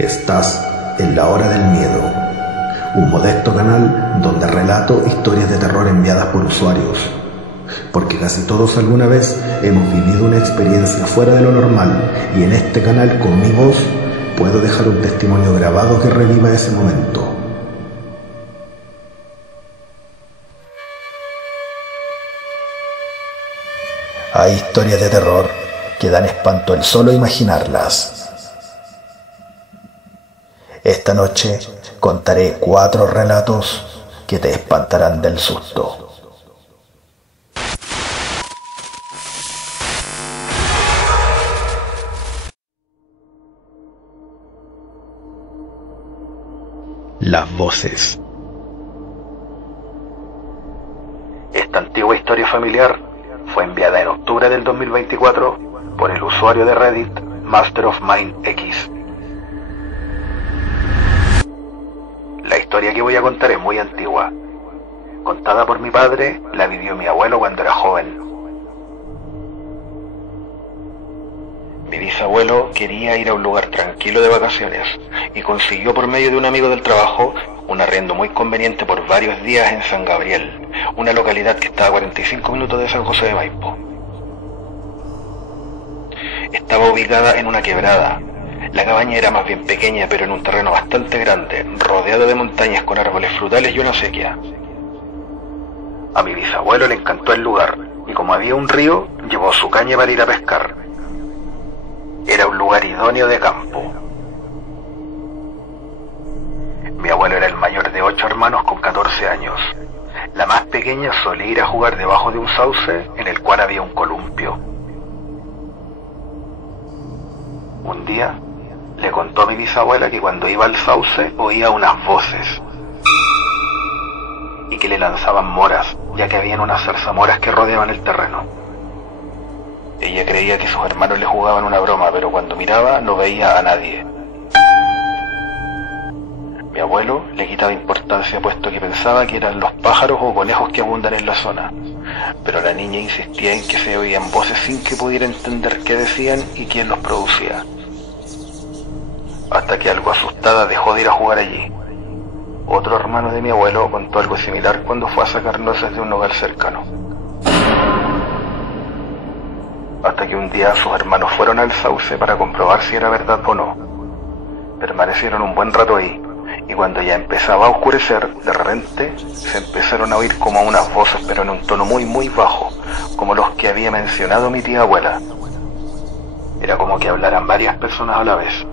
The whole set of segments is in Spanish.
Estás en La Hora del Miedo, un modesto canal donde relato historias de terror enviadas por usuarios, porque casi todos alguna vez hemos vivido una experiencia fuera de lo normal y en este canal con mi voz puedo dejar un testimonio grabado que reviva ese momento. Hay historias de terror que dan espanto el solo imaginarlas. Esta noche contaré 4 relatos que te espantarán del susto. Las voces. Esta antigua historia familiar fue enviada en octubre del 2024 por el usuario de Reddit Master of Mind X. La historia que voy a contar es muy antigua. Contada por mi padre, la vivió mi abuelo cuando era joven. Mi bisabuelo quería ir a un lugar tranquilo de vacaciones y consiguió por medio de un amigo del trabajo un arriendo muy conveniente por varios días en San Gabriel, una localidad que está a 45 minutos de San José de Maipo. Estaba ubicada en una quebrada. La cabaña era más bien pequeña, pero en un terreno bastante grande, rodeado de montañas con árboles frutales y una sequía. A mi bisabuelo le encantó el lugar, y como había un río, llevó su caña para ir a pescar. Era un lugar idóneo de campo. Mi abuelo era el mayor de 8 hermanos con 14 años. La más pequeña solía ir a jugar debajo de un sauce en el cual había un columpio. Un día le contó a mi bisabuela que cuando iba al sauce oía unas voces y que le lanzaban moras, ya que habían unas zarzamoras que rodeaban el terreno. Ella creía que sus hermanos le jugaban una broma, pero cuando miraba no veía a nadie. Mi abuelo le quitaba importancia puesto que pensaba que eran los pájaros o conejos que abundan en la zona, pero la niña insistía en que se oían voces sin que pudiera entender qué decían y quién los producía. Hasta que algo asustada dejó de ir a jugar allí. Otro hermano de mi abuelo contó algo similar cuando fue a sacar nueces de un hogar cercano. Hasta que un día sus hermanos fueron al sauce para comprobar si era verdad o no. Permanecieron un buen rato ahí, y cuando ya empezaba a oscurecer, de repente se empezaron a oír como unas voces, pero en un tono muy bajo, como los que había mencionado mi tía abuela. Era como que hablaran varias personas a la vez.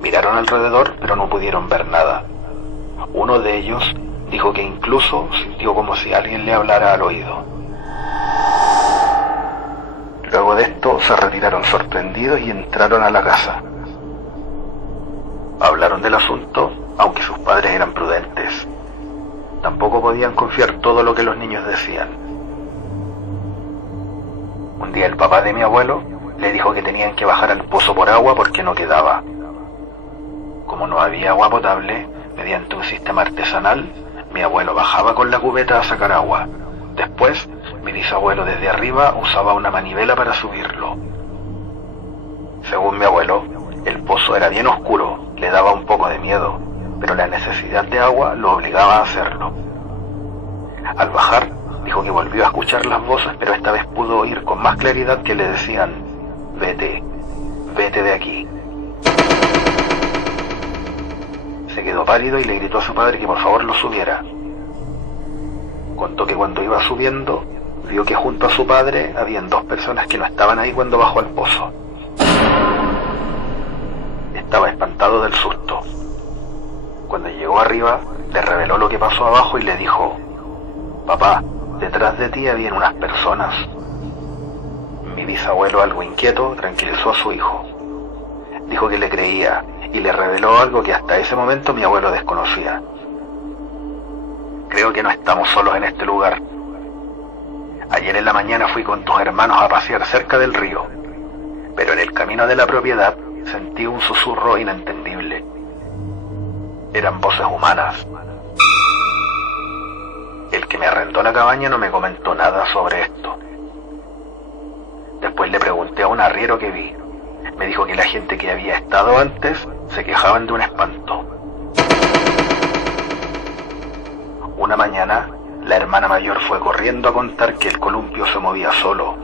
Miraron alrededor, pero no pudieron ver nada. Uno de ellos dijo que incluso sintió como si alguien le hablara al oído. Luego de esto se retiraron sorprendidos y entraron a la casa. Hablaron del asunto, aunque sus padres eran prudentes. Tampoco podían confiar todo lo que los niños decían. Un día el papá de mi abuelo le dijo que tenían que bajar al pozo por agua porque no quedaba. Como no había agua potable, mediante un sistema artesanal, mi abuelo bajaba con la cubeta a sacar agua. Después, mi bisabuelo desde arriba usaba una manivela para subirlo. Según mi abuelo, el pozo era bien oscuro, le daba un poco de miedo, pero la necesidad de agua lo obligaba a hacerlo. Al bajar, dijo que volvió a escuchar las voces, pero esta vez pudo oír con más claridad que le decían: vete, vete de aquí. Se quedó pálido y le gritó a su padre que por favor lo subiera. Contó que cuando iba subiendo, vio que junto a su padre habían 2 personas que no estaban ahí cuando bajó al pozo. Estaba espantado del susto. Cuando llegó arriba, le reveló lo que pasó abajo y le dijo: papá, detrás de ti habían unas personas. Mi bisabuelo, algo inquieto, tranquilizó a su hijo. Dijo que le creía y le reveló algo que hasta ese momento mi abuelo desconocía. Creo que no estamos solos en este lugar. Ayer en la mañana fui con tus hermanos a pasear cerca del río, pero en el camino de la propiedad sentí un susurro inentendible. Eran voces humanas. El que me arrendó la cabaña no me comentó nada sobre esto. Después le pregunté a un arriero que vi, Me dijo que la gente que había estado antes se quejaban de un espanto. Una mañana, la hermana mayor fue corriendo a contar que el columpio se movía solo,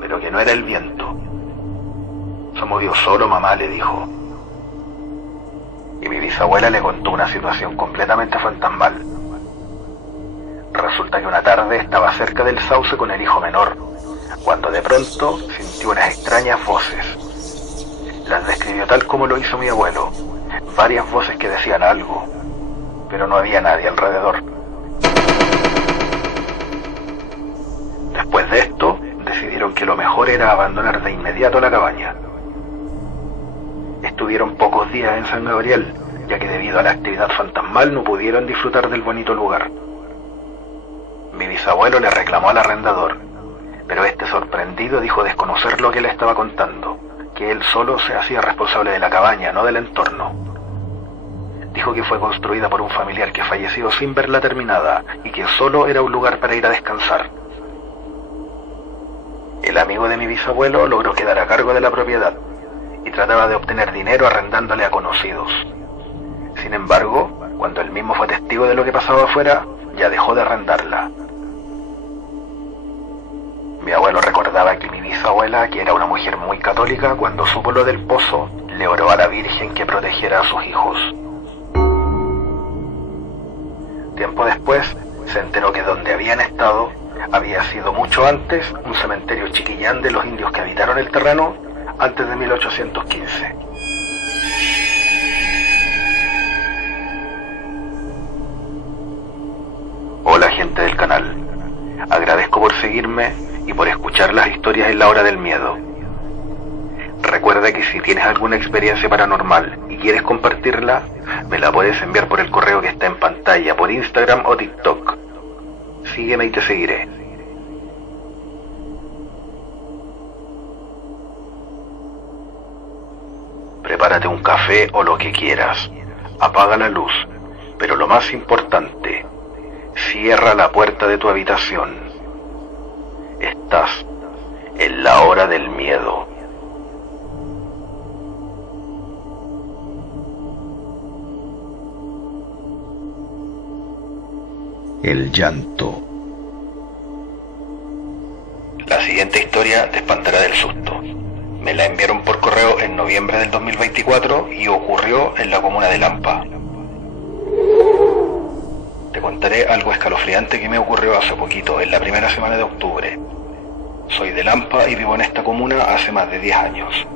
pero que no era el viento. Se movió solo, mamá, le dijo. Y mi bisabuela le contó una situación completamente fantasmal. Resulta que una tarde estaba cerca del sauce con el hijo menor, cuando de pronto sintió unas extrañas voces. Las describió tal como lo hizo mi abuelo, varias voces que decían algo, pero no había nadie alrededor. Después de esto, decidieron que lo mejor era abandonar de inmediato la cabaña. Estuvieron pocos días en San Gabriel, ya que debido a la actividad fantasmal no pudieron disfrutar del bonito lugar. Mi bisabuelo le reclamó al arrendador, pero este, sorprendido, dijo desconocer lo que le estaba contando, que él solo se hacía responsable de la cabaña, no del entorno. Dijo que fue construida por un familiar que falleció sin verla terminada y que solo era un lugar para ir a descansar. El amigo de mi bisabuelo logró quedar a cargo de la propiedad y trataba de obtener dinero arrendándole a conocidos. Sin embargo, cuando él mismo fue testigo de lo que pasaba afuera, ya dejó de arrendarla. Mi abuelo recordaba que mi bisabuela, que era una mujer muy católica, cuando supo lo del pozo, le oró a la Virgen que protegiera a sus hijos. Tiempo después, se enteró que donde habían estado había sido mucho antes un cementerio chiquillán de los indios que habitaron el terreno antes de 1815. Hola, gente del canal. Agradezco por seguirme y por escuchar las historias en la hora del miedo. Recuerda que si tienes alguna experiencia paranormal y quieres compartirla, me la puedes enviar por el correo que está en pantalla, por Instagram o TikTok. Sígueme y te seguiré. Prepárate un café o lo que quieras. Apaga la luz, pero lo más importante, cierra la puerta de tu habitación. Estás en la hora del miedo. El llanto. La siguiente historia te espantará del susto. Me la enviaron por correo en noviembre del 2024 y ocurrió en la comuna de Lampa. Te contaré algo escalofriante que me ocurrió hace poquito, en la primera semana de octubre. Soy de Lampa y vivo en esta comuna hace más de 10 años.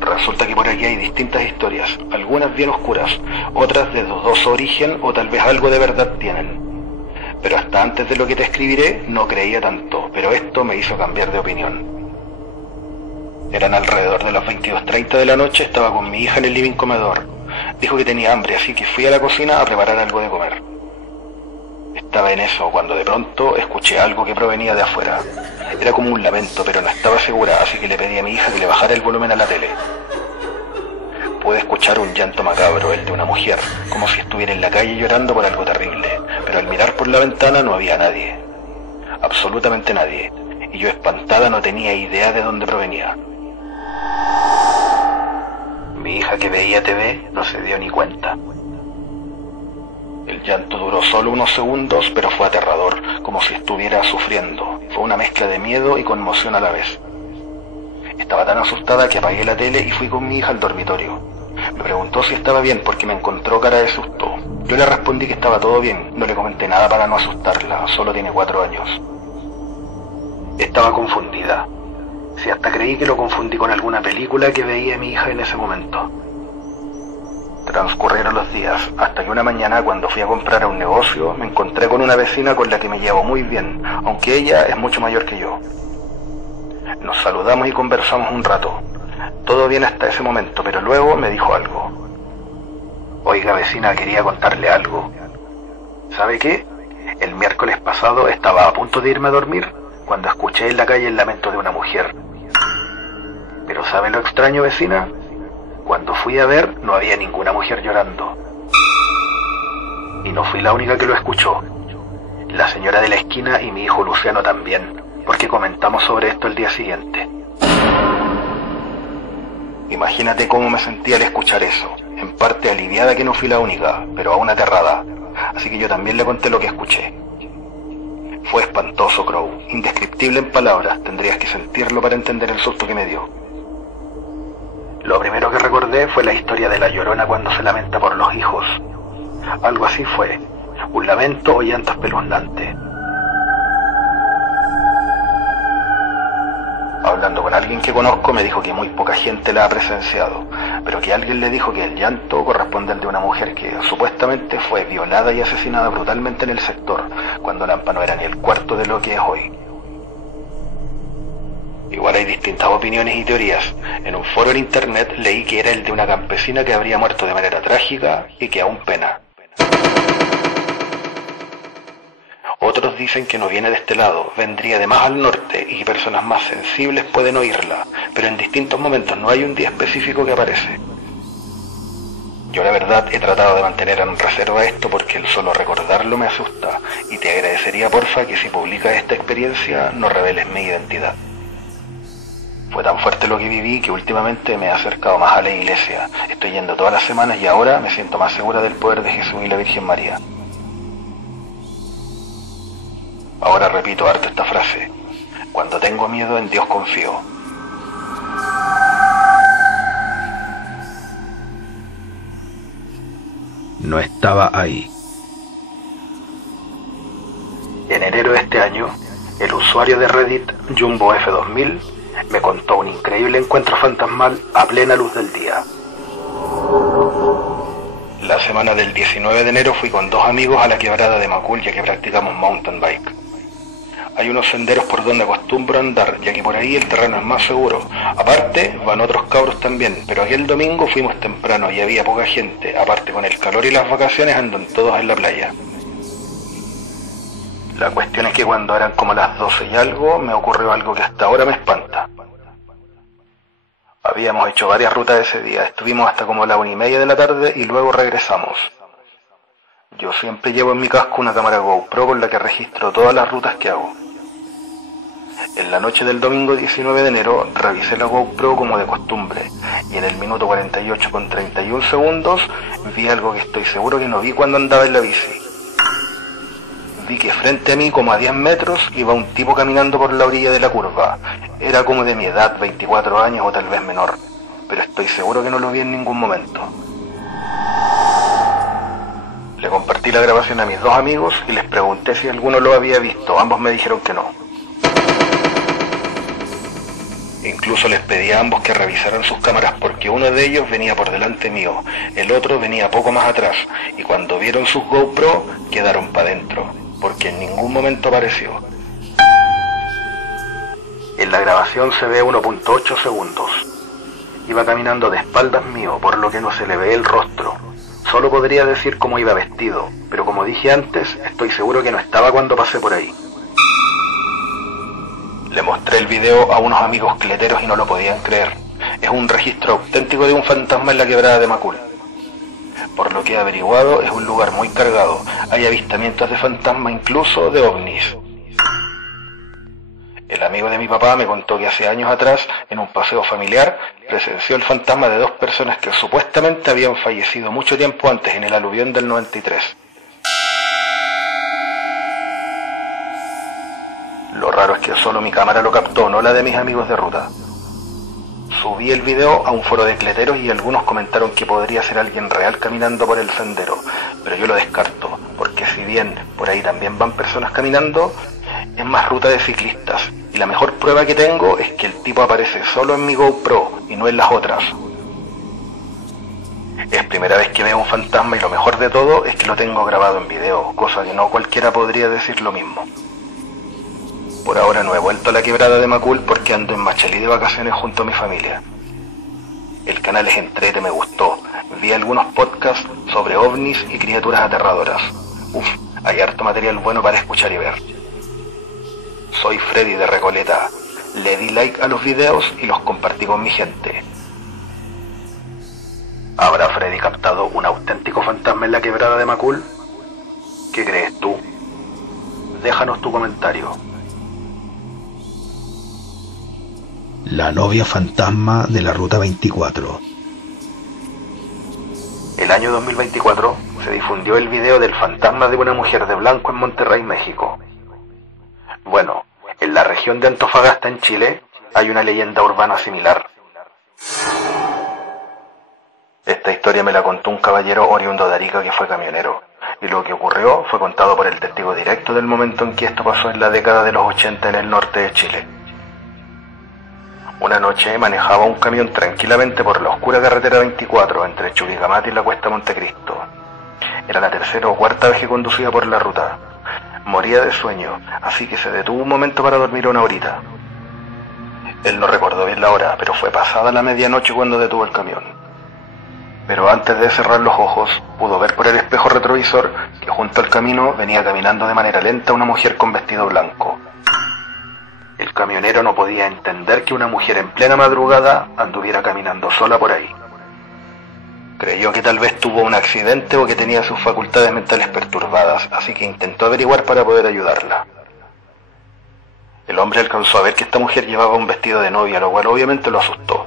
Resulta que por aquí hay distintas historias, algunas bien oscuras, otras de dudoso origen o tal vez algo de verdad tienen. Pero hasta antes de lo que te escribiré no creía tanto, pero esto me hizo cambiar de opinión. Eran alrededor de las 22:30 de la noche, estaba con mi hija en el living comedor. Dijo que tenía hambre, así que fui a la cocina a preparar algo de comer. Estaba en eso cuando de pronto escuché algo que provenía de afuera. Era como un lamento, pero no estaba segura, así que le pedí a mi hija que le bajara el volumen a la tele. Pude escuchar un llanto macabro, el de una mujer, como si estuviera en la calle llorando por algo terrible, pero al mirar por la ventana no había nadie. Absolutamente nadie, y yo espantada no tenía idea de dónde provenía. Mi hija, que veía TV, no se dio ni cuenta. El llanto duró solo unos segundos, pero fue aterrador, como si estuviera sufriendo. Fue una mezcla de miedo y conmoción a la vez. Estaba tan asustada que apagué la tele y fui con mi hija al dormitorio. Me preguntó si estaba bien porque me encontró cara de susto. Yo le respondí que estaba todo bien, no le comenté nada para no asustarla, solo tiene 4 años. Estaba confundida. Si hasta creí que lo confundí con alguna película que veía mi hija en ese momento. Transcurrieron los días, hasta que una mañana, cuando fui a comprar a un negocio, me encontré con una vecina con la que me llevo muy bien, aunque ella es mucho mayor que yo. Nos saludamos y conversamos un rato. Todo bien hasta ese momento, pero luego me dijo algo. Oiga, vecina, quería contarle algo. ¿Sabe qué? El miércoles pasado estaba a punto de irme a dormir cuando escuché en la calle el lamento de una mujer. Pero ¿sabe lo extraño, vecina? Cuando fui a ver, no había ninguna mujer llorando. Y no fui la única que lo escuchó. La señora de la esquina y mi hijo Luciano también. porque comentamos sobre esto el día siguiente. Imagínate cómo me sentí al escuchar eso, en parte aliviada que no fui la única, pero aún aterrada, así que yo también le conté lo que escuché. Fue espantoso, Crow, indescriptible en palabras, tendrías que sentirlo para entender el susto que me dio. Lo primero que recordé fue la historia de la Llorona cuando se lamenta por los hijos. Algo así fue, un lamento o llanto espeluznante. Hablando con alguien que conozco me dijo que muy poca gente la ha presenciado, pero que alguien le dijo que el llanto corresponde al de una mujer que supuestamente fue violada y asesinada brutalmente en el sector, cuando Lampa no era ni el cuarto de lo que es hoy. Igual hay distintas opiniones y teorías. En un foro en internet leí que era el de una campesina que habría muerto de manera trágica y que aún pena. Otros dicen que no viene de este lado, vendría de más al norte y que personas más sensibles pueden oírla, pero en distintos momentos no hay un día específico que aparece. Yo la verdad he tratado de mantener en reserva esto porque el solo recordarlo me asusta y te agradecería porfa que si publicas esta experiencia no reveles mi identidad. Fue tan fuerte lo que viví que últimamente me he acercado más a la iglesia. Estoy yendo todas las semanas y ahora me siento más segura del poder de Jesús y la Virgen María. Ahora repito harto esta frase: cuando tengo miedo, en Dios confío. No estaba ahí. En enero de este año, el usuario de Reddit Jumbo F2000 me contó un increíble encuentro fantasmal a plena luz del día. La semana del 19 de enero fui con dos amigos a la quebrada de Macul ya que practicamos mountain bike. Hay unos senderos por donde acostumbro andar, ya que por ahí el terreno es más seguro. Aparte, van otros cabros también, pero aquel domingo fuimos temprano y había poca gente. Aparte, con el calor y las vacaciones andan todos en la playa. La cuestión es que cuando eran como las 12 y algo, me ocurrió algo que hasta ahora me espanta. Habíamos hecho varias rutas ese día, estuvimos hasta como la 1:30 de la tarde y luego regresamos. Yo siempre llevo en mi casco una cámara GoPro con la que registro todas las rutas que hago. En la noche del domingo 19 de enero revisé la GoPro como de costumbre y en el minuto 48 con 31 segundos vi algo que estoy seguro que no vi cuando andaba en la bici. Vi que frente a mí, como a 10 metros, iba un tipo caminando por la orilla de la curva. Era como de mi edad, 24 años o tal vez menor, pero estoy seguro que no lo vi en ningún momento. Le compartí la grabación a mis dos amigos y les pregunté si alguno lo había visto. Ambos me dijeron que no. Incluso les pedí a ambos que revisaran sus cámaras porque uno de ellos venía por delante mío, el otro venía poco más atrás, y cuando vieron sus GoPro quedaron para adentro, porque en ningún momento apareció. En la grabación se ve 1.8 segundos. Iba caminando de espaldas mío, por lo que no se le ve el rostro. Solo podría decir cómo iba vestido, pero como dije antes, estoy seguro que no estaba cuando pasé por ahí. Le mostré el video a unos amigos cleteros y no lo podían creer. Es un registro auténtico de un fantasma en la quebrada de Macul. Por lo que he averiguado, es un lugar muy cargado. Hay avistamientos de fantasmas, incluso de ovnis. El amigo de mi papá me contó que hace años atrás, en un paseo familiar, presenció el fantasma de dos personas que supuestamente habían fallecido mucho tiempo antes, en el aluvión del 93. Lo raro es que solo mi cámara lo captó, no la de mis amigos de ruta. Subí el video a un foro de cleteros y algunos comentaron que podría ser alguien real caminando por el sendero, pero yo lo descarto, porque si bien por ahí también van personas caminando, es más ruta de ciclistas, y la mejor prueba que tengo es que el tipo aparece solo en mi GoPro y no en las otras. Es primera vez que veo un fantasma y lo mejor de todo es que lo tengo grabado en video, cosa que no cualquiera podría decir lo mismo. Por ahora no he vuelto a la quebrada de Macul porque ando en Machalí de vacaciones junto a mi familia. El canal es entrete, me gustó. Vi algunos podcasts sobre ovnis y criaturas aterradoras. Hay harto material bueno para escuchar y ver. Soy Freddy de Recoleta. Le di like a los videos y los compartí con mi gente. ¿Habrá Freddy captado un auténtico fantasma en la quebrada de Macul? ¿Qué crees tú? Déjanos tu comentario. La novia fantasma de la Ruta 24. El año 2024 se difundió el video del fantasma de una mujer de blanco en Monterrey, México. Bueno, en la región de Antofagasta, en Chile, hay una leyenda urbana similar. Esta historia me la contó un caballero oriundo de Arica que fue camionero, y lo que ocurrió fue contado por el testigo directo del momento en que esto pasó en la década de los 80 en el norte de Chile. Una noche manejaba un camión tranquilamente por la oscura carretera 24 entre Chuquicamata y la Cuesta Montecristo. Era la tercera o cuarta vez que conducía por la ruta. Moría de sueño, así que se detuvo un momento para dormir una horita. Él no recordó bien la hora, pero fue pasada la medianoche cuando detuvo el camión. Pero antes de cerrar los ojos, pudo ver por el espejo retrovisor que junto al camino venía caminando de manera lenta una mujer con vestido blanco. El camionero no podía entender que una mujer en plena madrugada anduviera caminando sola por ahí. Creyó que tal vez tuvo un accidente o que tenía sus facultades mentales perturbadas, así que intentó averiguar para poder ayudarla. El hombre alcanzó a ver que esta mujer llevaba un vestido de novia, lo cual obviamente lo asustó,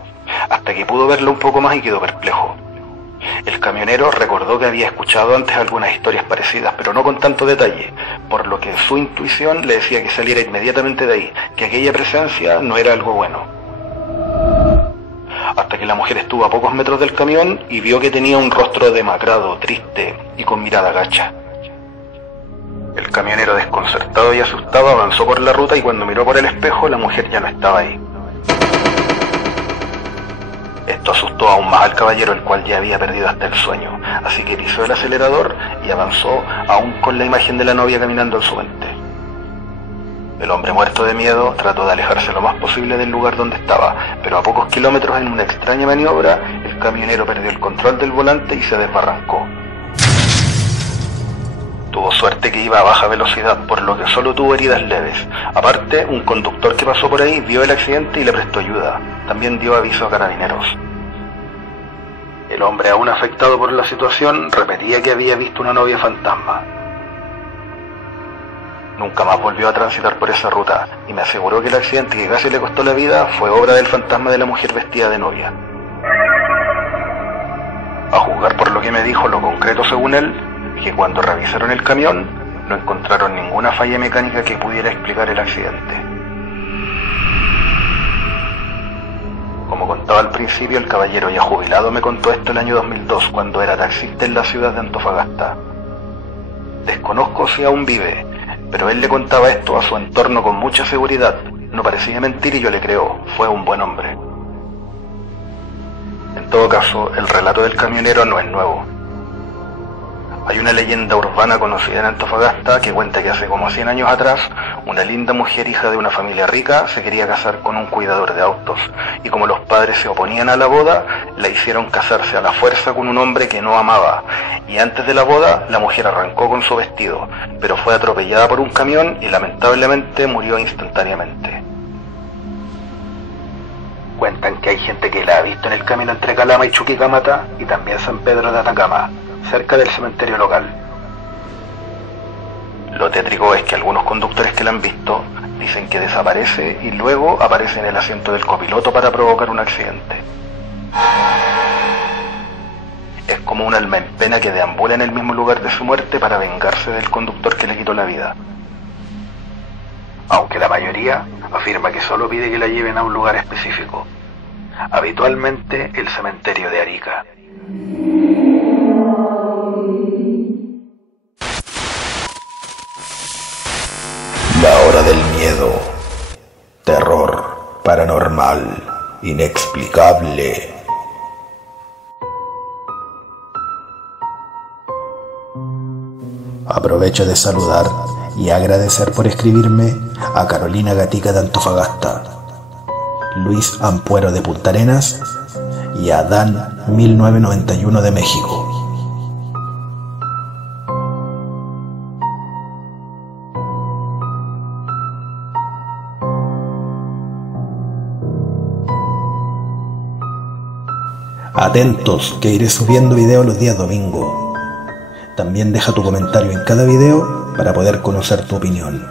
hasta que pudo verla un poco más y quedó perplejo. El camionero recordó que había escuchado antes algunas historias parecidas, pero no con tanto detalle, por lo que su intuición le decía que saliera inmediatamente de ahí, que aquella presencia no era algo bueno. Hasta que la mujer estuvo a pocos metros del camión y vio que tenía un rostro demacrado, triste y con mirada gacha. El camionero, desconcertado y asustado, avanzó por la ruta y cuando miró por el espejo, la mujer ya no estaba ahí. Esto asustó aún más al caballero, el cual ya había perdido hasta el sueño, así que pisó el acelerador y avanzó aún con la imagen de la novia caminando en su mente. El hombre, muerto de miedo, trató de alejarse lo más posible del lugar donde estaba, pero a pocos kilómetros, en una extraña maniobra, el camionero perdió el control del volante y se desbarrancó. Tuvo suerte que iba a baja velocidad, por lo que solo tuvo heridas leves. Aparte, un conductor que pasó por ahí vio el accidente y le prestó ayuda. También dio aviso a carabineros. El hombre, aún afectado por la situación, repetía que había visto una novia fantasma. Nunca más volvió a transitar por esa ruta, y me aseguró que el accidente que casi le costó la vida fue obra del fantasma de la mujer vestida de novia. A juzgar por lo que me dijo, lo concreto según él, que cuando revisaron el camión, no encontraron ninguna falla mecánica que pudiera explicar el accidente. Como contaba al principio, el caballero ya jubilado me contó esto el año 2002, cuando era taxista en la ciudad de Antofagasta. Desconozco si aún vive, pero él le contaba esto a su entorno con mucha seguridad. No parecía mentir y yo le creo, fue un buen hombre. En todo caso, el relato del camionero no es nuevo. Hay una leyenda urbana conocida en Antofagasta que cuenta que hace como 100 años atrás, una linda mujer, hija de una familia rica, se quería casar con un cuidador de autos, y como los padres se oponían a la boda, la hicieron casarse a la fuerza con un hombre que no amaba, y antes de la boda, la mujer arrancó con su vestido, pero fue atropellada por un camión y lamentablemente murió instantáneamente. Cuentan que hay gente que la ha visto en el camino entre Calama y Chuquicamata, y también San Pedro de Atacama, cerca del cementerio local. Lo tétrico es que algunos conductores que la han visto dicen que desaparece y luego aparece en el asiento del copiloto para provocar un accidente. Es como un alma en pena que deambula en el mismo lugar de su muerte para vengarse del conductor que le quitó la vida. Aunque la mayoría afirma que solo pide que la lleven a un lugar específico, habitualmente el cementerio de Arica. La hora del miedo, terror, paranormal, inexplicable. Aprovecho de saludar y agradecer por escribirme a Carolina Gatica de Antofagasta, Luis Ampuero de Punta Arenas y a Dan 1991 de México. Atentos, que iré subiendo videos los días domingo. También deja tu comentario en cada video para poder conocer tu opinión.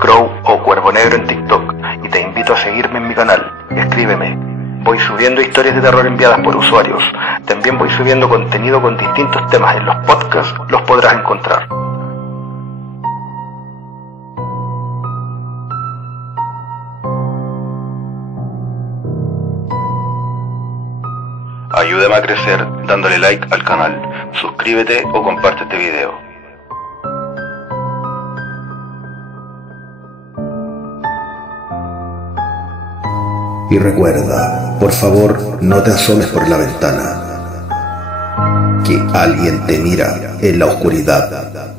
Crow o Cuervo Negro en TikTok y te invito a seguirme en mi canal. Escríbeme. Voy subiendo historias de terror enviadas por usuarios. También voy subiendo contenido con distintos temas. En los podcasts los podrás encontrar. Ayúdame a crecer dándole like al canal, suscríbete o comparte este video. Y recuerda, por favor, no te asomes por la ventana, que alguien te mira en la oscuridad.